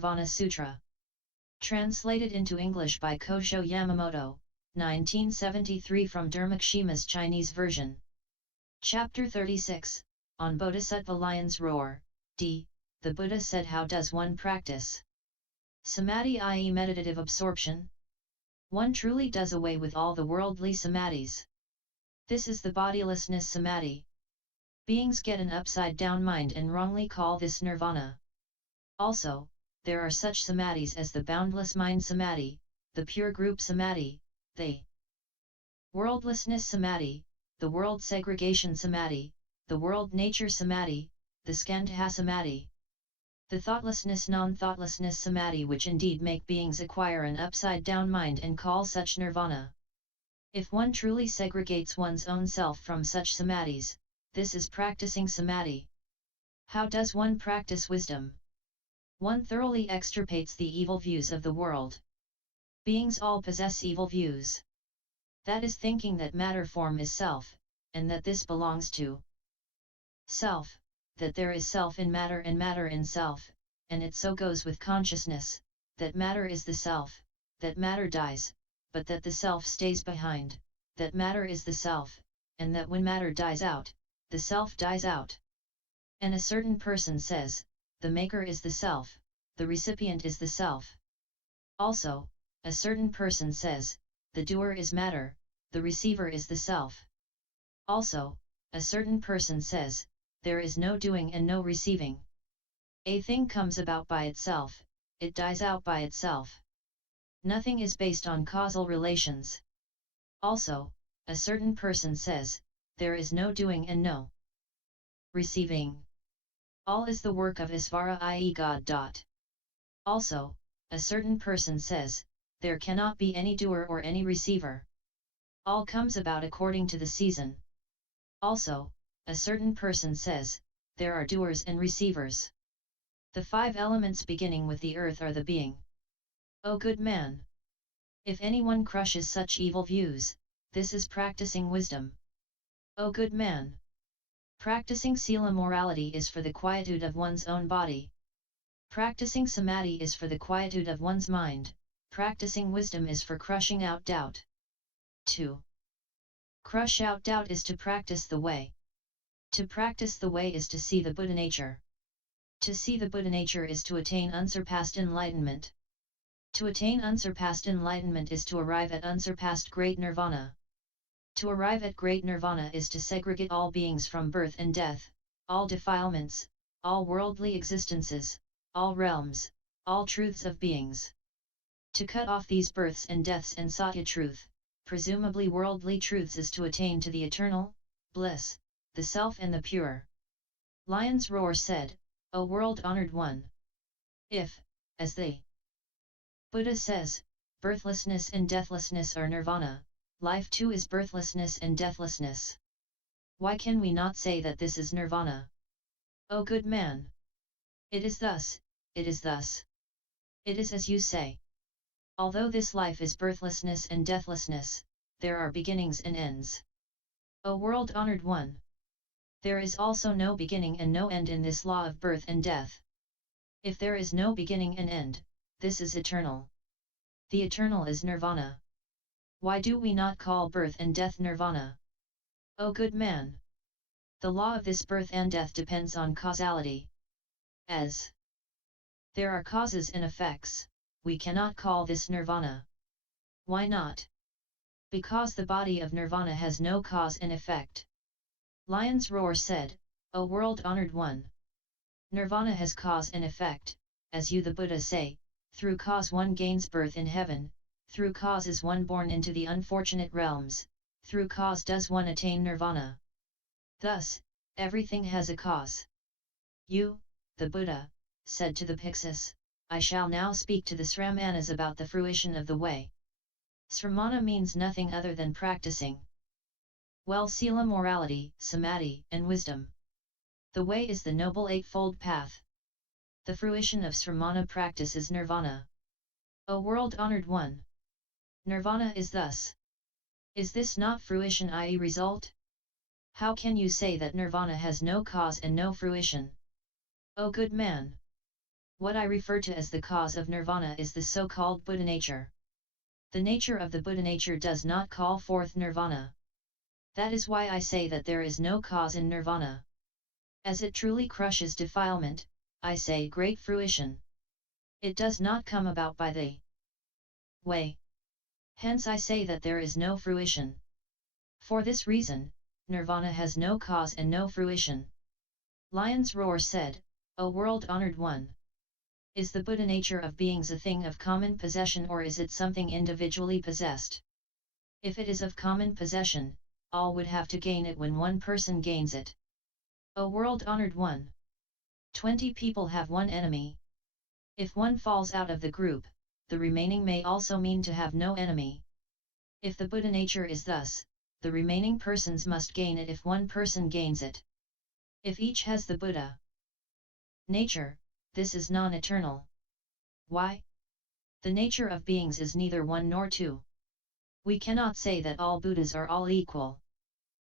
Nirvana Sutra. Translated into English by Kosho Yamamoto, 1973 from Dharmakshema's Chinese version. Chapter 36, on Bodhisattva Lion's Roar, D. The Buddha said, how does one practice samadhi, i.e. meditative absorption? One truly does away with all the worldly samadhis. This is the bodilessness-samadhi. Beings get an upside-down mind and wrongly call this nirvana. Also, there are such samadhis as the boundless-mind samadhi, the pure group samadhi, the worldlessness samadhi, the world-segregation samadhi, the world-nature samadhi, the skandha-samadhi, the thoughtlessness-nonthoughtlessness samadhi, which indeed make beings acquire an upside-down mind and call such nirvana. If one truly segregates one's own self from such samadhis, this is practicing samadhi. How does one practice wisdom? One thoroughly extirpates the evil views of the world. Beings all possess evil views. That is, thinking that matter form is self, and that this belongs to self, that there is self in matter and matter in self, and it so goes with consciousness, that matter is the self, that matter dies, but that the self stays behind, that matter is the self, and that when matter dies out, the self dies out. And a certain person says, the maker is the self, the recipient is the self. Also, a certain person says, the doer is matter, the receiver is the self. Also, a certain person says, there is no doing and no receiving. A thing comes about by itself, it dies out by itself. Nothing is based on causal relations. Also, a certain person says, there is no doing and no receiving. All is the work of Isvara, i.e. God. Also, a certain person says, there cannot be any doer or any receiver. All comes about according to the season. Also, a certain person says, there are doers and receivers. The five elements beginning with the earth are the being. O good man! If anyone crushes such evil views, this is practicing wisdom. O good man! Practicing sila morality is for the quietude of one's own body. Practicing samadhi is for the quietude of one's mind, practicing wisdom is for crushing out doubt. 2. Crush out doubt is to practice the way. To practice the way is to see the Buddha nature. To see the Buddha nature is to attain unsurpassed enlightenment. To attain unsurpassed enlightenment is to arrive at unsurpassed great nirvana. To arrive at great nirvana is to segregate all beings from birth and death, all defilements, all worldly existences, all realms, all truths of beings. To cut off these births and deaths and satya truth, presumably worldly truths, is to attain to the eternal bliss, the self and the pure. Lion's Roar said, O world-honored one! If, as the Buddha says, birthlessness and deathlessness are nirvana, life too is birthlessness and deathlessness. Why can we not say that this is nirvana? O good man! It is thus, it is thus. It is as you say. Although this life is birthlessness and deathlessness, there are beginnings and ends. O world-honored one! There is also no beginning and no end in this law of birth and death. If there is no beginning and end, this is eternal. The eternal is nirvana. Why do we not call birth and death nirvana? O good man! The law of this birth and death depends on causality. As there are causes and effects, we cannot call this nirvana. Why not? Because the body of nirvana has no cause and effect. Lion's Roar said, O world-honored one! Nirvana has cause and effect, as you the Buddha say, through cause one gains birth in heaven, through cause is one born into the unfortunate realms, through cause does one attain nirvana. Thus, everything has a cause. You, the Buddha, said to the Bhiksus, I shall now speak to the Sramanas about the fruition of the way. Sramana means nothing other than practicing well sila morality, samadhi, and wisdom. The way is the noble eightfold path. The fruition of Sramana practice is nirvana. O world-honored one! Nirvana is thus. Is this not fruition, i.e. result? How can you say that nirvana has no cause and no fruition? O good man! What I refer to as the cause of nirvana is the so-called Buddha nature. The nature of the Buddha nature does not call forth nirvana. That is why I say that there is no cause in nirvana. As it truly crushes defilement, I say great fruition. It does not come about by the way. Hence I say that there is no fruition. For this reason, nirvana has no cause and no fruition. Lion's Roar said, O world-honored one! Is the Buddha nature of beings a thing of common possession or is it something individually possessed? If it is of common possession, all would have to gain it when one person gains it. O world-honored one! 20 people have one enemy. If one falls out of the group, the remaining may also mean to have no enemy. If the Buddha nature is thus, the remaining persons must gain it if one person gains it. If each has the Buddha nature, this is non-eternal. Why? The nature of beings is neither one nor two. We cannot say that all Buddhas are all equal.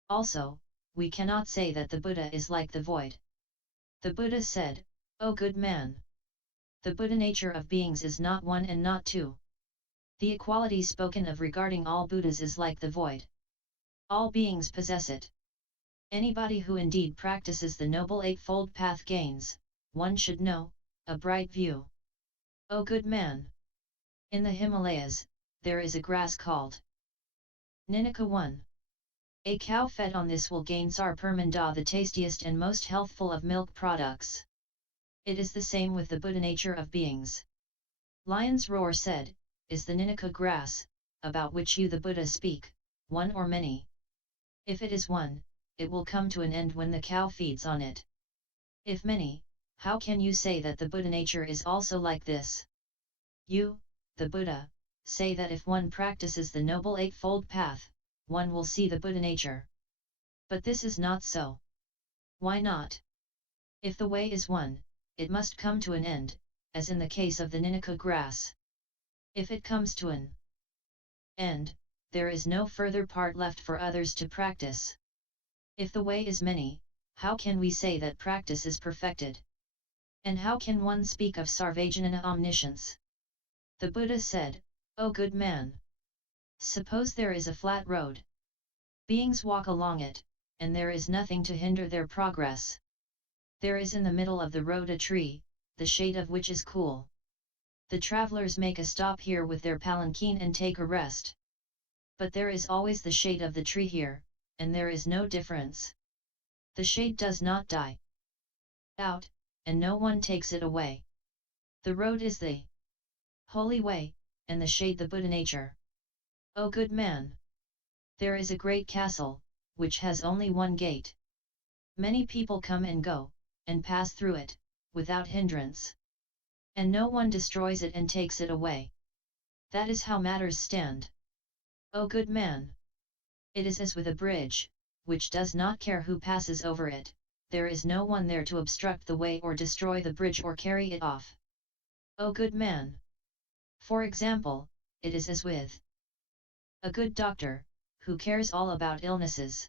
Also, we cannot say that the Buddha is like the void. The Buddha said, O good man! The Buddha nature of beings is not one and not two. The equality spoken of regarding all Buddhas is like the void. All beings possess it. Anybody who indeed practices the Noble Eightfold Path gains, one should know, a bright view. O good man! In the Himalayas, there is a grass called Ninika 1. A cow fed on this will gain Sarpermanda, the tastiest and most healthful of milk products. It is the same with the Buddha nature of beings. Lion's Roar said, is the Ninika grass, about which you the Buddha speak, one or many? If it is one, it will come to an end when the cow feeds on it. If many, how can you say that the Buddha nature is also like this? You, the Buddha, say that if one practices the Noble Eightfold Path, one will see the Buddha nature. But this is not so. Why not? If the way is one, it must come to an end, as in the case of the Ninika grass. If it comes to an end, there is no further part left for others to practice. If the way is many, how can we say that practice is perfected? And how can one speak of sarvajnana omniscience? The Buddha said, O good man! Suppose there is a flat road. Beings walk along it, and there is nothing to hinder their progress. There is in the middle of the road a tree, the shade of which is cool. The travelers make a stop here with their palanquin and take a rest. But there is always the shade of the tree here, and there is no difference. The shade does not die out, and no one takes it away. The road is the holy way, and the shade the Buddha nature. O good man! There is a great castle, which has only one gate. Many people come and go, and pass through it, without hindrance. And no one destroys it and takes it away. That is how matters stand. O good man! It is as with a bridge, which does not care who passes over it, there is no one there to obstruct the way or destroy the bridge or carry it off. O good man! For example, it is as with a good doctor, who cares all about illnesses.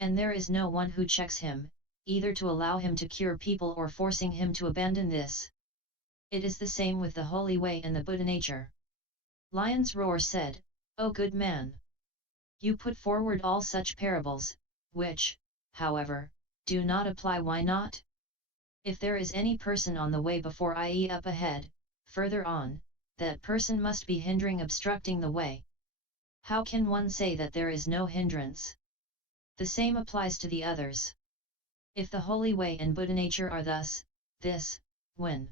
And there is no one who checks him, either to allow him to cure people or forcing him to abandon this. It is the same with the holy way and the Buddha nature. Lion's Roar said, O good man! You put forward all such parables, which, however, do not apply. Why not? If there is any person on the way before, i.e. up ahead, further on, that person must be hindering, obstructing the way. How can one say that there is no hindrance? The same applies to the others. If the holy way and Buddha nature are thus, this, when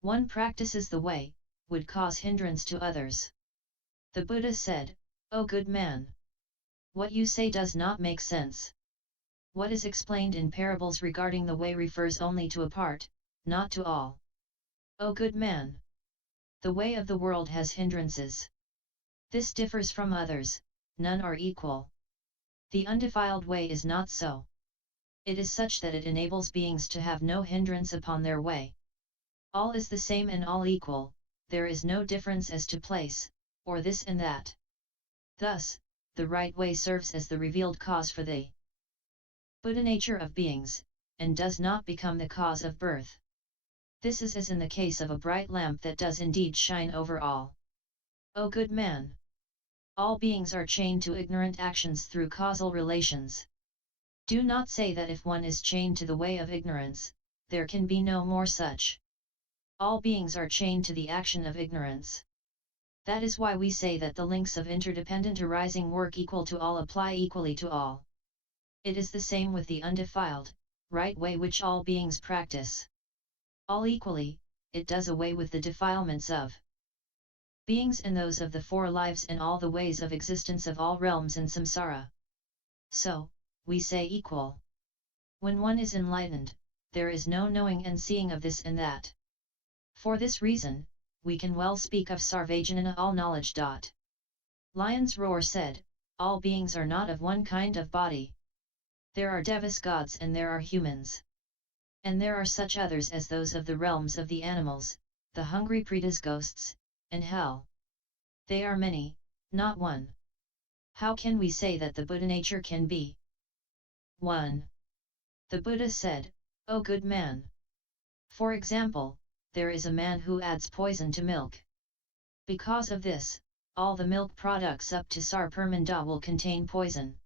one practices the way, would cause hindrance to others. The Buddha said, O good man! What you say does not make sense. What is explained in parables regarding the way refers only to a part, not to all. O good man! The way of the world has hindrances. This differs from others, none are equal. The undefiled way is not so. It is such that it enables beings to have no hindrance upon their way. All is the same and all equal, there is no difference as to place, or this and that. Thus, the right way serves as the revealed cause for the Buddha nature of beings, and does not become the cause of birth. This is as in the case of a bright lamp that does indeed shine over all. O good man! All beings are chained to ignorant actions through causal relations. Do not say that if one is chained to the way of ignorance, there can be no more such. All beings are chained to the action of ignorance. That is why we say that the links of interdependent arising work equal to all apply equally to all. It is the same with the undefiled, right way which all beings practice. All equally, it does away with the defilements of beings and those of the four lives and all the ways of existence of all realms in samsara. So, we say equal. When one is enlightened, there is no knowing and seeing of this and that. For this reason, we can well speak of sarvajnana all knowledge. Lion's Roar said, all beings are not of one kind of body. There are devas gods and there are humans. And there are such others as those of the realms of the animals, the hungry pretas ghosts, and hell. They are many, not one. How can we say that the Buddha nature can be 1? The Buddha said, O good man! For example, there is a man who adds poison to milk. Because of this, all the milk products up to sarpermanda will contain poison.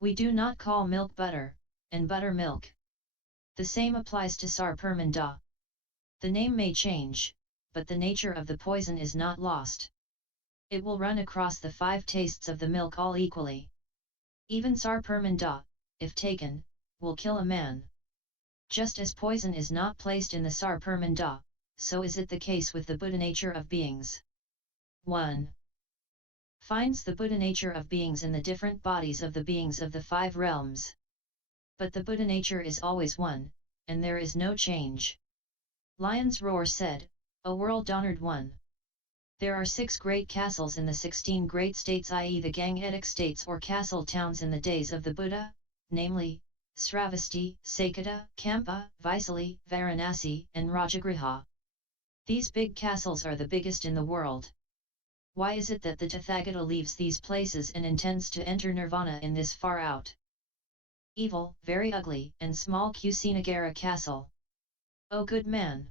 We do not call milk butter, and buttermilk. The same applies to sarpermanda. The name may change, but the nature of the poison is not lost. It will run across the 5 tastes of the milk all equally. Even sarpermanda, if taken, will kill a man. Just as poison is not placed in the sarpermanda, so is it the case with the Buddha nature of beings. 1. Finds the Buddha nature of beings in the different bodies of the beings of the 5 realms. But the Buddha nature is always one, and there is no change. Lion's Roar said, O world-honored one! There are 6 great castles in the 16 great states, i.e. the Gangetic states or castle towns in the days of the Buddha, namely, Sravasti, Sakata, Kampa, Vaisali, Varanasi, and Rajagriha. These big castles are the biggest in the world. Why is it that the Tathagata leaves these places and intends to enter Nirvana in this far out, evil, very ugly, and small Kusinagara castle? O good man!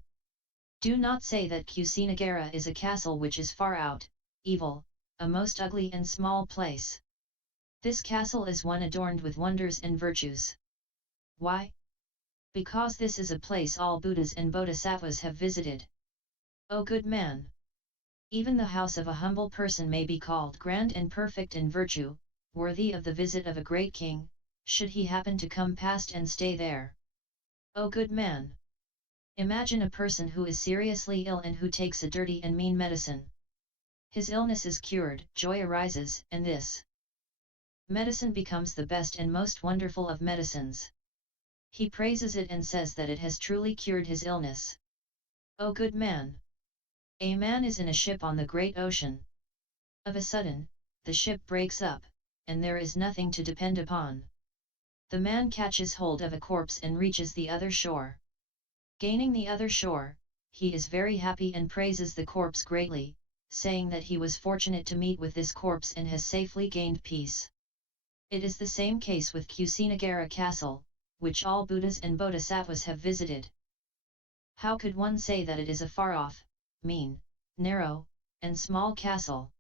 Do not say that Kusinagara is a castle which is far out, evil, a most ugly and small place. This castle is one adorned with wonders and virtues. Why? Because this is a place all Buddhas and Bodhisattvas have visited. O good man! Even the house of a humble person may be called grand and perfect in virtue, worthy of the visit of a great king, should he happen to come past and stay there. O good man! Imagine a person who is seriously ill and who takes a dirty and mean medicine. His illness is cured, joy arises, and this medicine becomes the best and most wonderful of medicines. He praises it and says that it has truly cured his illness. O good man! A man is in a ship on the great ocean. Of a sudden, the ship breaks up, and there is nothing to depend upon. The man catches hold of a corpse and reaches the other shore. Gaining the other shore, he is very happy and praises the corpse greatly, saying that he was fortunate to meet with this corpse and has safely gained peace. It is the same case with Kusinagara Castle, which all Buddhas and Bodhisattvas have visited. How could one say that it is a far-off, mean, narrow, and small castle?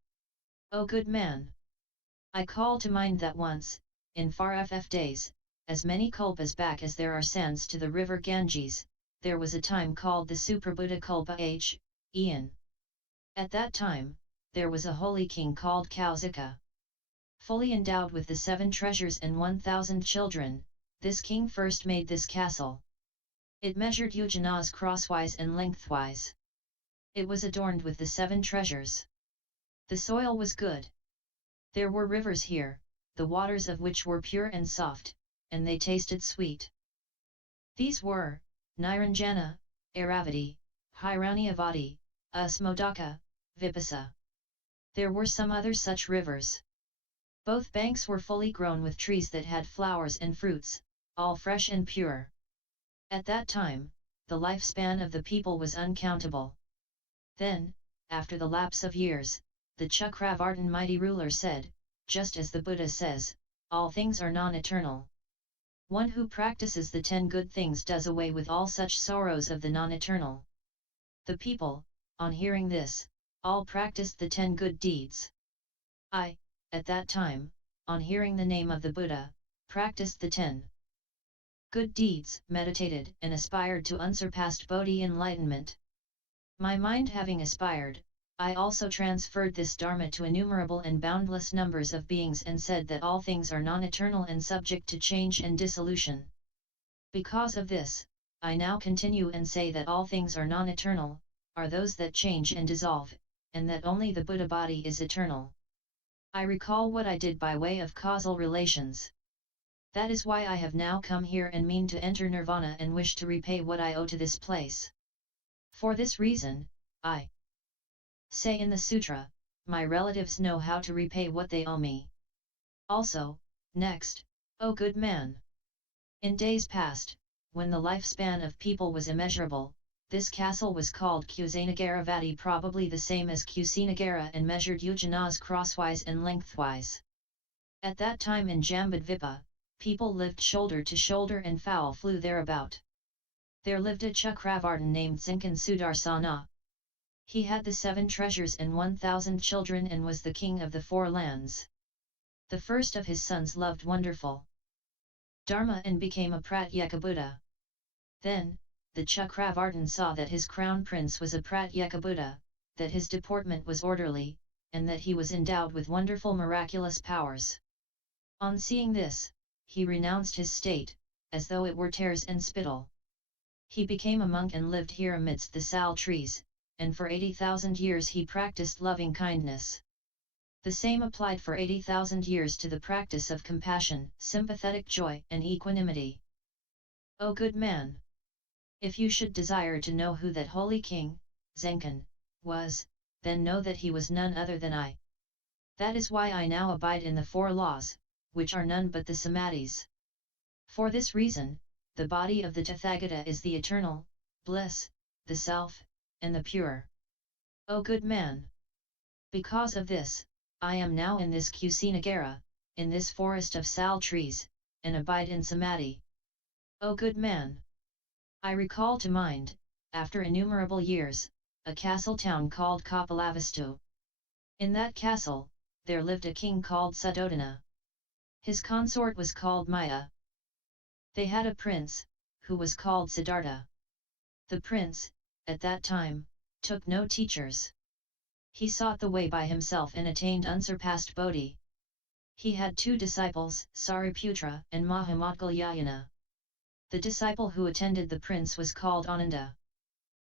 O good man! I call to mind that once, in far-off days, as many kalpas back as there are sands to the river Ganges, there was a time called the Suprabuddha Kalpa Eon. At that time, there was a holy king called Kausika. Fully endowed with the 7 treasures and 1,000 children, this king first made this castle. It measured yojanas crosswise and lengthwise. It was adorned with the 7 treasures. The soil was good. There were rivers here, the waters of which were pure and soft, and they tasted sweet. These were Niranjana, Airavati, Hiranyavati, Usmodaka, Vipasa. There were some other such rivers. Both banks were fully grown with trees that had flowers and fruits, all fresh and pure. At that time, the lifespan of the people was uncountable. Then, after the lapse of years, the Chakravartin mighty ruler said, just as the Buddha says, all things are non-eternal. One who practices the 10 good things does away with all such sorrows of the non-eternal. The people, on hearing this, all practiced the 10 good deeds. I, at that time, on hearing the name of the Buddha, practiced the 10 good deeds, meditated and aspired to unsurpassed Bodhi enlightenment. My mind having aspired, I also transferred this Dharma to innumerable and boundless numbers of beings and said that all things are non-eternal and subject to change and dissolution. Because of this, I now continue and say that all things are non-eternal, are those that change and dissolve, and that only the Buddha body is eternal. I recall what I did by way of causal relations. That is why I have now come here and mean to enter Nirvana and wish to repay what I owe to this place. For this reason, I say in the sutra, my relatives know how to repay what they owe me. Also, next, O good man! In days past, when the lifespan of people was immeasurable, this castle was called Kusanagaravati, probably the same as Kusinagara, and measured yojanas crosswise and lengthwise. At that time in Jambudvipa, people lived shoulder to shoulder and fowl flew thereabout. There lived a Chakravartin named Zinkan Sudarsana. He had the 7 treasures and 1,000 children and was the king of the 4 lands. The first of his sons loved wonderful Dharma and became a Pratyeka Buddha. Then, the Chakravartin saw that his crown prince was a Pratyeka Buddha, that his deportment was orderly, and that he was endowed with wonderful miraculous powers. On seeing this, he renounced his state, as though it were tares and spittle. He became a monk and lived here amidst the sal trees, and for 80,000 years he practiced loving kindness. The same applied for 80,000 years to the practice of compassion, sympathetic joy and equanimity. O good man! If you should desire to know who that holy king, Zenkan, was, then know that he was none other than I. That is why I now abide in the 4 laws, which are none but the samadhis. For this reason, the body of the Tathagata is the eternal, bliss, the self, and the pure. O good man! Because of this, I am now in this Kusinagara, in this forest of sal trees, and abide in samadhi. O good man! I recall to mind, after innumerable years, a castle town called Kapilavastu. In that castle, there lived a king called Suddhodana. His consort was called Maya. They had a prince, who was called Siddhartha. The prince, at that time, took no teachers. He sought the way by himself and attained unsurpassed Bodhi. He had 2 disciples, Sariputra and Mahamoudgalyayana. The disciple who attended the prince was called Ananda.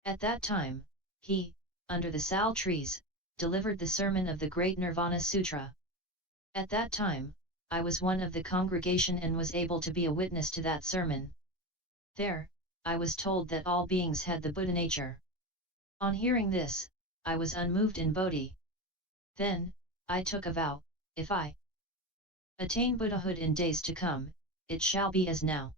At that time, he, under the sal trees, delivered the sermon of the great Nirvana Sutra. At that time, I was one of the congregation and was able to be a witness to that sermon. There, I was told that all beings had the Buddha nature. On hearing this, I was unmoved in Bodhi. Then, I took a vow, if I attain Buddhahood in days to come, it shall be as now.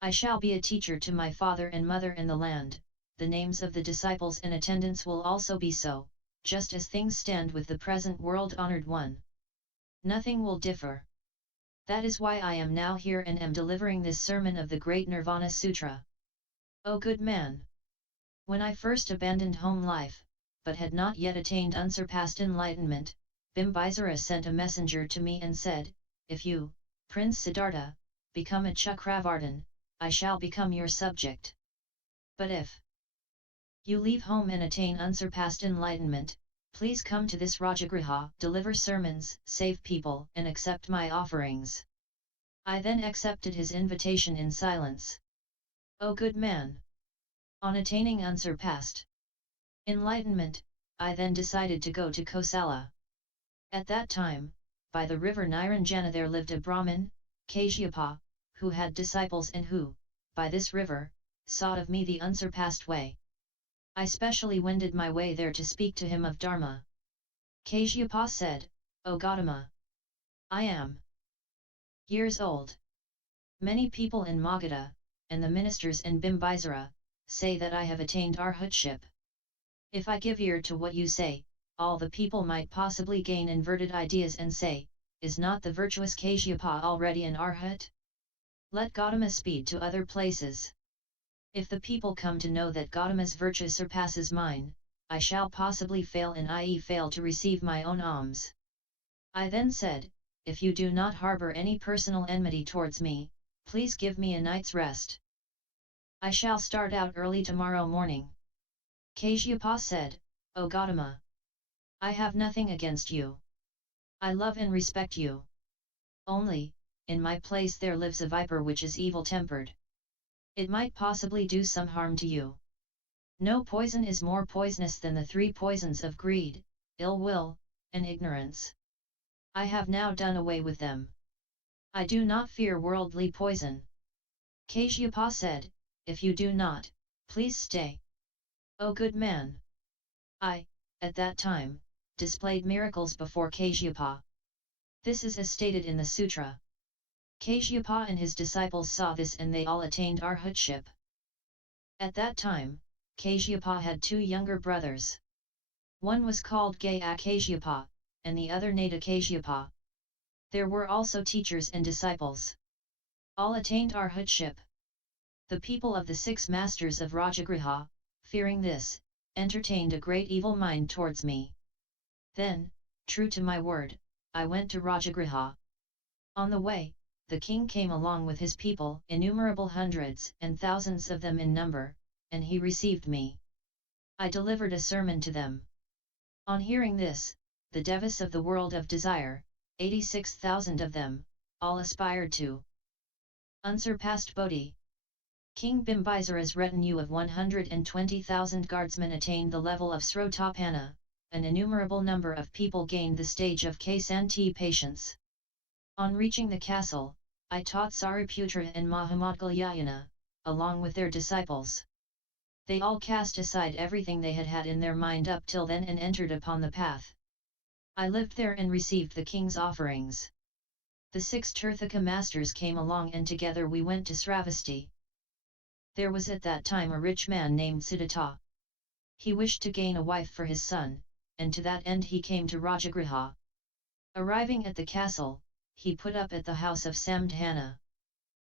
I shall be a teacher to my father and mother and the land, the names of the disciples and attendants will also be so, just as things stand with the present world-honored one. Nothing will differ. That is why I am now here and am delivering this sermon of the great Nirvana Sutra. O good man! When I first abandoned home life, but had not yet attained unsurpassed enlightenment, Bimbisara sent a messenger to me and said, if you, Prince Siddhartha, become a Chakravartin, I shall become your subject. But if you leave home and attain unsurpassed enlightenment, please come to this Rajagriha, deliver sermons, save people, and accept my offerings. I then accepted his invitation in silence. O good man! On attaining unsurpassed enlightenment, I then decided to go to Kosala. At that time, by the river Niranjana there lived a Brahmin, Kashyapa, who had disciples and who, by this river, sought of me the unsurpassed way. I specially wended my way there to speak to him of Dharma. Kashyapa said, O Gautama! I am years old. Many people in Magadha, and the ministers in Bimbisara, say that I have attained arhatship. If I give ear to what you say, all the people might possibly gain inverted ideas and say, is not the virtuous Kashyapa already an arhat? Let Gautama speed to other places. If the people come to know that Gautama's virtue surpasses mine, I shall possibly fail, i.e. fail to receive my own alms. I then said, if you do not harbor any personal enmity towards me, please give me a night's rest. I shall start out early tomorrow morning. Kashyapa said, O Gautama, I have nothing against you. I love and respect you. Only, in my place there lives a viper which is evil-tempered. It might possibly do some harm to you. No poison is more poisonous than the three poisons of greed, ill will, and ignorance. I have now done away with them. I do not fear worldly poison. Kashyapa said, if you do not, please stay. O good man! I, at that time, displayed miracles before Kashyapa. This is as stated in the sutra. Kashyapa and his disciples saw this and they all attained arhatship. At that time, Kashyapa had two younger brothers. One was called Gaya Kashyapa, and the other Nada Kashyapa. There were also teachers and disciples. All attained arhatship. The people of the 6 masters of Rajagriha, fearing this, entertained a great evil mind towards me. Then, true to my word, I went to Rajagriha. On the way, the king came along with his people, innumerable hundreds and thousands of them in number, and he received me. I delivered a sermon to them. On hearing this, the devas of the world of desire, 86,000 of them, all aspired to unsurpassed Bodhi. King Bimbisara's retinue of 120,000 guardsmen attained the level of Srotapana, an innumerable number of people gained the stage of Ksanti patience. On reaching the castle, I taught Sariputra and Mahamoudgalyayana, along with their disciples. They all cast aside everything they had had in their mind up till then and entered upon the path. I lived there and received the king's offerings. The 6 Tirthaka masters came along and together we went to Sravasti. There was at that time a rich man named Siddhartha. He wished to gain a wife for his son, and to that end he came to Rajagriha. Arriving at the castle, he put up at the house of Samdhana.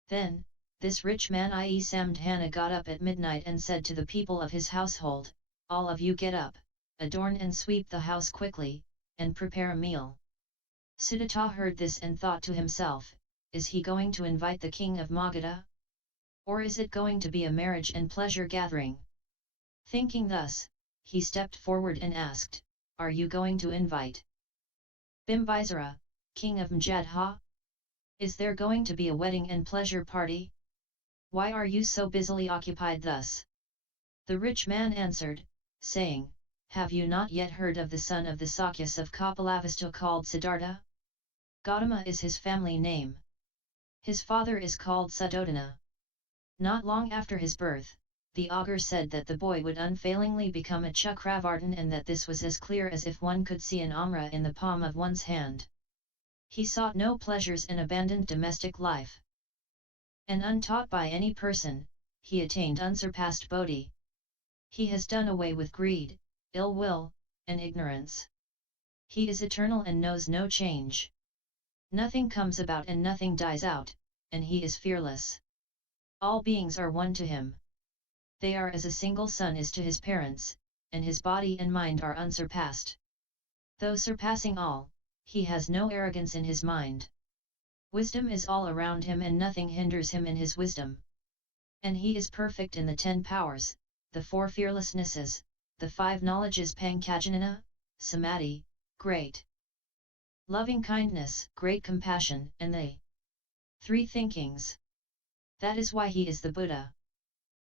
Then, this rich man i.e. Samdhana got up at midnight and said to the people of his household, all of you get up, adorn and sweep the house quickly, and prepare a meal. Siddhartha heard this and thought to himself, is he going to invite the king of Magadha? Or is it going to be a marriage and pleasure gathering? Thinking thus, he stepped forward and asked, are you going to invite Bimbisara, king of Magadha? Is there going to be a wedding and pleasure party? Why are you so busily occupied thus? The rich man answered, saying, have you not yet heard of the son of the Sakyas of Kapilavastu called Siddhartha? Gautama is his family name. His father is called Suddhodana. Not long after his birth, the augur said that the boy would unfailingly become a Chakravartin and that this was as clear as if one could see an Amra in the palm of one's hand. He sought no pleasures and abandoned domestic life. And untaught by any person, he attained unsurpassed Bodhi. He has done away with greed, ill will, and ignorance. He is eternal and knows no change. Nothing comes about and nothing dies out, and he is fearless. All beings are one to him. They are as a single son is to his parents, and his body and mind are unsurpassed. Though surpassing all, he has no arrogance in his mind. Wisdom is all around him and nothing hinders him in his wisdom. And he is perfect in the 10 powers, the 4 fearlessnesses, the 5 knowledges pankajnana, samadhi, great loving kindness, great compassion, and the 3 thinkings. That is why he is the Buddha.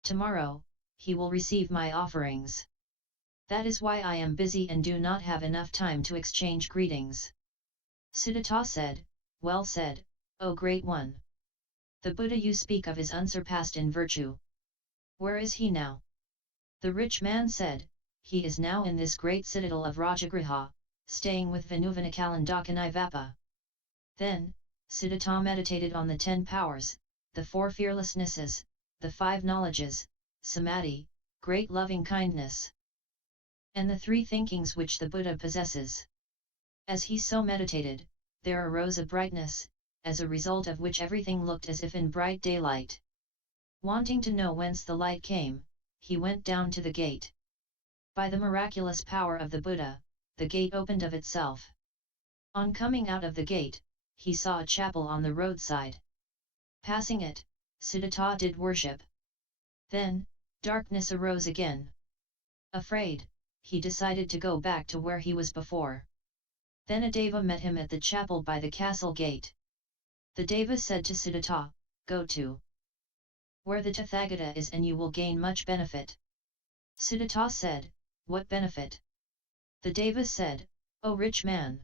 Tomorrow, he will receive my offerings. That is why I am busy and do not have enough time to exchange greetings. Siddhartha said, well said, O Great One. The Buddha you speak of is unsurpassed in virtue. Where is he now? The rich man said, he is now in this great citadel of Rajagriha, staying with Venuvanakalandakani. Then, Siddhartha meditated on the 10 powers, the 4 fearlessnesses, the 5 knowledges, samadhi, great loving kindness, and the 3 thinkings which the Buddha possesses. As he so meditated, there arose a brightness, as a result of which everything looked as if in bright daylight. Wanting to know whence the light came, he went down to the gate. By the miraculous power of the Buddha, the gate opened of itself. On coming out of the gate, he saw a chapel on the roadside. Passing it, Siddhartha did worship. Then, darkness arose again. Afraid, he decided to go back to where he was before. Then a deva met him at the chapel by the castle gate. The deva said to Siddhartha, "Go to where the Tathagata is and you will gain much benefit." Siddhartha said, "What benefit?" The deva said, "O rich man!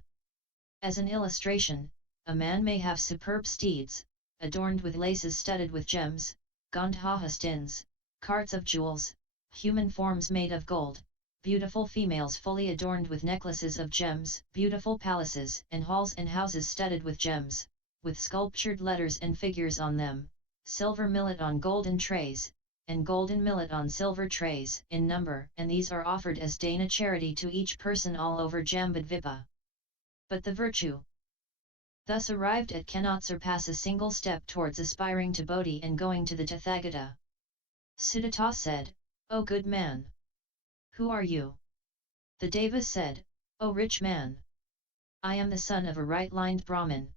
As an illustration, a man may have superb steeds, adorned with laces studded with gems, gandhahastins, carts of jewels, human forms made of gold, beautiful females fully adorned with necklaces of gems, beautiful palaces and halls and houses studded with gems, with sculptured letters and figures on them, silver millet on golden trays, and golden millet on silver trays in number, and these are offered as dana charity to each person all over Jambudvipa. But the virtue thus arrived at cannot surpass a single step towards aspiring to Bodhi and going to the Tathagata." Siddhartha said, "O good man! Who are you?" The deva said, "O rich man! I am the son of a right-lined Brahmin.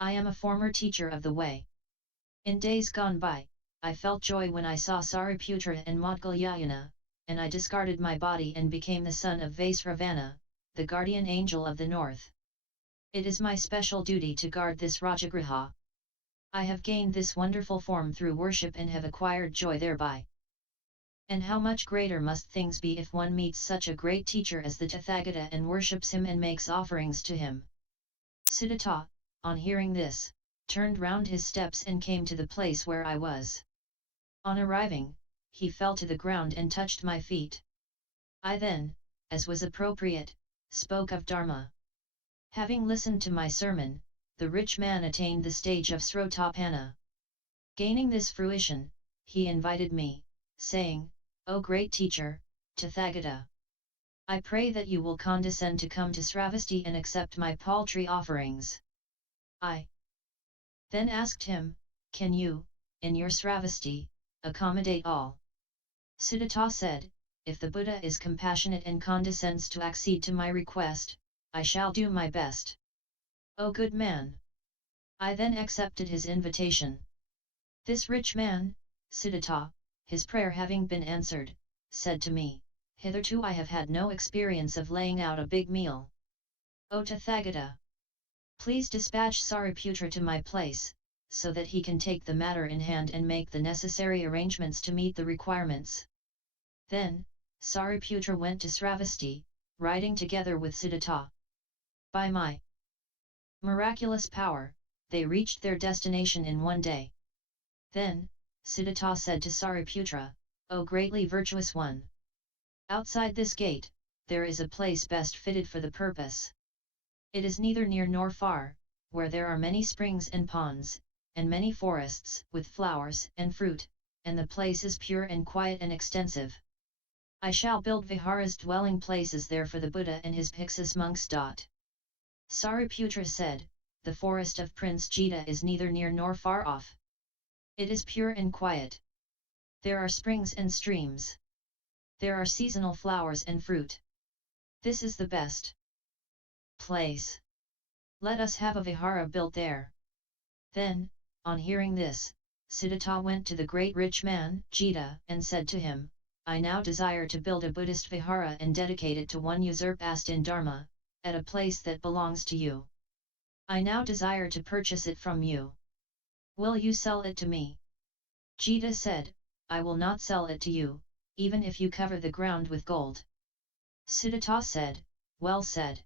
I am a former teacher of the way. In days gone by, I felt joy when I saw Sariputra and Maudgalyayana, and I discarded my body and became the son of Vaisravana, the guardian angel of the north. It is my special duty to guard this Rajagriha. I have gained this wonderful form through worship and have acquired joy thereby. And how much greater must things be if one meets such a great teacher as the Tathagata and worships him and makes offerings to him." Siddhartha, on hearing this, turned round his steps and came to the place where I was. On arriving, he fell to the ground and touched my feet. I then, as was appropriate, spoke of Dharma. Having listened to my sermon, the rich man attained the stage of Srotapanna. Gaining this fruition, he invited me, saying, "O great teacher, Tathagata! I pray that you will condescend to come to Sravasti and accept my paltry offerings." I then asked him, "Can you, in your Sravasti, accommodate all?" Siddhartha said, "If the Buddha is compassionate and condescends to accede to my request, I shall do my best." "O good man!" I then accepted his invitation. This rich man, Siddhartha, his prayer having been answered, said to me, "Hitherto I have had no experience of laying out a big meal. O Tathagata! Please dispatch Sariputra to my place, so that he can take the matter in hand and make the necessary arrangements to meet the requirements." Then, Sariputra went to Sravasti, riding together with Siddhartha. By my miraculous power, they reached their destination in one day. Then, Siddhartha said to Sariputra, "O greatly virtuous one! Outside this gate, there is a place best fitted for the purpose. It is neither near nor far, where there are many springs and ponds, and many forests with flowers and fruit, and the place is pure and quiet and extensive. I shall build viharas, dwelling places there for the Buddha and his Bhiksus monks. Sariputra said, "The forest of Prince Jita is neither near nor far off. It is pure and quiet. There are springs and streams. There are seasonal flowers and fruit. This is the best place. Let us have a vihara built there." Then, on hearing this, Siddhartha went to the great rich man, Jita, and said to him, "I now desire to build a Buddhist vihara and dedicate it to one usurpast in Dharma, at a place that belongs to you. I now desire to purchase it from you. Will you sell it to me?" Jita said, "I will not sell it to you, even if you cover the ground with gold." Siddhartha said, "Well said.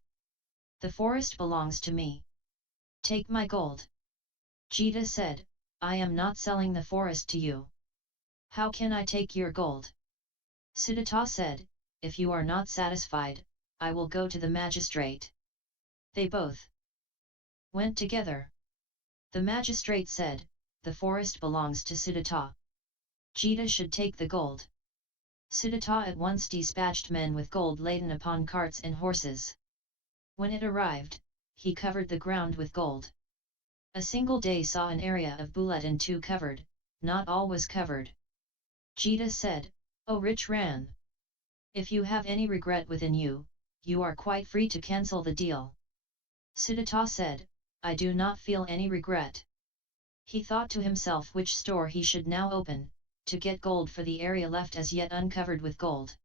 The forest belongs to me. Take my gold." Jita said, "I am not selling the forest to you. How can I take your gold?" Siddhartha said, "If you are not satisfied, I will go to the magistrate." They both went together. The magistrate said, "The forest belongs to Siddhartha. Jita should take the gold." Siddhartha at once dispatched men with gold laden upon carts and horses. When it arrived, he covered the ground with gold. A single day saw an area of bulletin 2 covered, not all was covered. Jita said, "O rich Ran! If you have any regret within you, you are quite free to cancel the deal." Siddhartha said, "I do not feel any regret." He thought to himself which store he should now open, to get gold for the area left as yet uncovered with gold.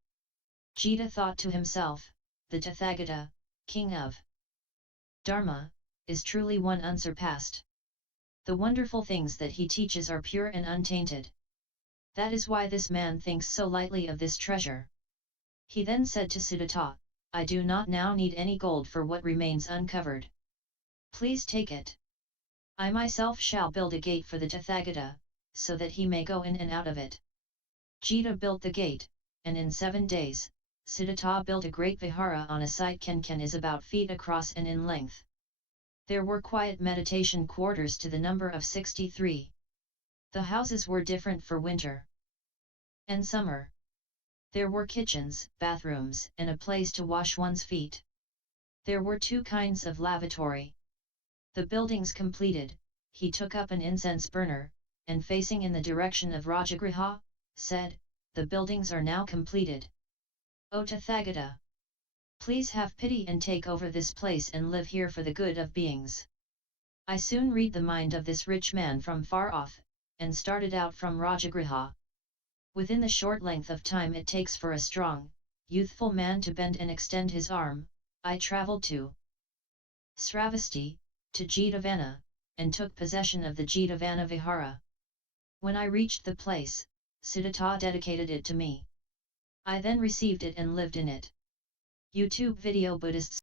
Jita thought to himself, the Tathagata, king of Dharma, is truly one unsurpassed. The wonderful things that he teaches are pure and untainted. That is why this man thinks so lightly of this treasure. He then said to Siddhartha, "I do not now need any gold for what remains uncovered. Please take it. I myself shall build a gate for the Tathagata, so that he may go in and out of it." Jita built the gate, and in 7 days, Siddhartha built a great vihara on a site Kenken is about feet across and in length. There were quiet meditation quarters to the number of 63. The houses were different for winter and summer. There were kitchens, bathrooms, and a place to wash one's feet. There were 2 kinds of lavatory. The buildings completed, he took up an incense burner, and facing in the direction of Rajagriha, said, "The buildings are now completed. O Tathagata! Please have pity and take over this place and live here for the good of beings." I soon read the mind of this rich man from far off, and started out from Rajagriha. Within the short length of time it takes for a strong, youthful man to bend and extend his arm, I travelled to Sravasti, to Jetavana, and took possession of the Jetavana Vihara. When I reached the place, Siddhartha dedicated it to me. I then received it and lived in it. YouTube video Buddhists